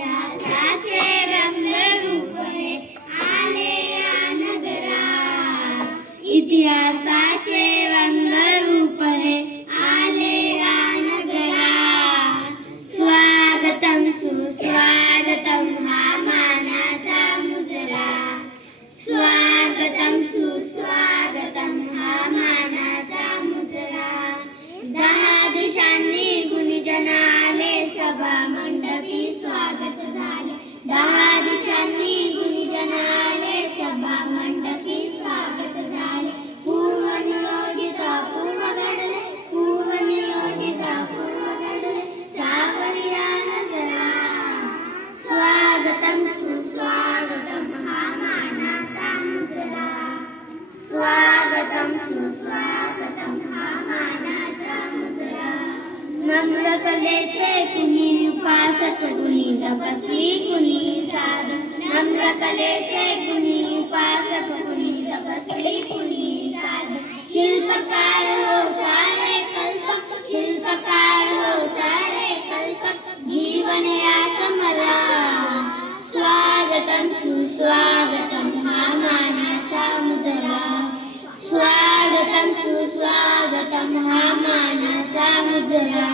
इतिहासाचे रंगरूप हे आले या नगरात. इतिहासाचे रंगरूप हे आले या नगरात. स्वागतम सुस्वागतम हा मानाचा मुजरा. स्वागतम सुस्वागतम हा मानाचा मुजरा. 10 दिशांनी गुणीजन आले सभा मंडपी स्वागत झाले. 10 दिशांनी गुणीजन आले सभा मंडपी स्वागत झाले. पूर्व नियोजित पूर्व घडले, पूर्व नियोजित पूर्व घडले, सावरिया नजरा. स्वागतम सुस्वागतम हा मानाचा मुजरा. स्वागतम सुस्वागतम हा मानाचा मुजरा. नम्र कलेचे कुणी उपासक, कुणी तपस्वी, कुणी साधक. नम्र कलेचे कुणी उपासक, कुणी तपस्वी, कुणी साधक. शिल्पकार हो सारे कल्पक, शिल्पकार हो सारे कल्पक, जीवन या समरा. स्वागतम सुस्वागतम हा मानाचा मुजरा. स्वागतम सुस्वागतम हा मानाचा मुजरा.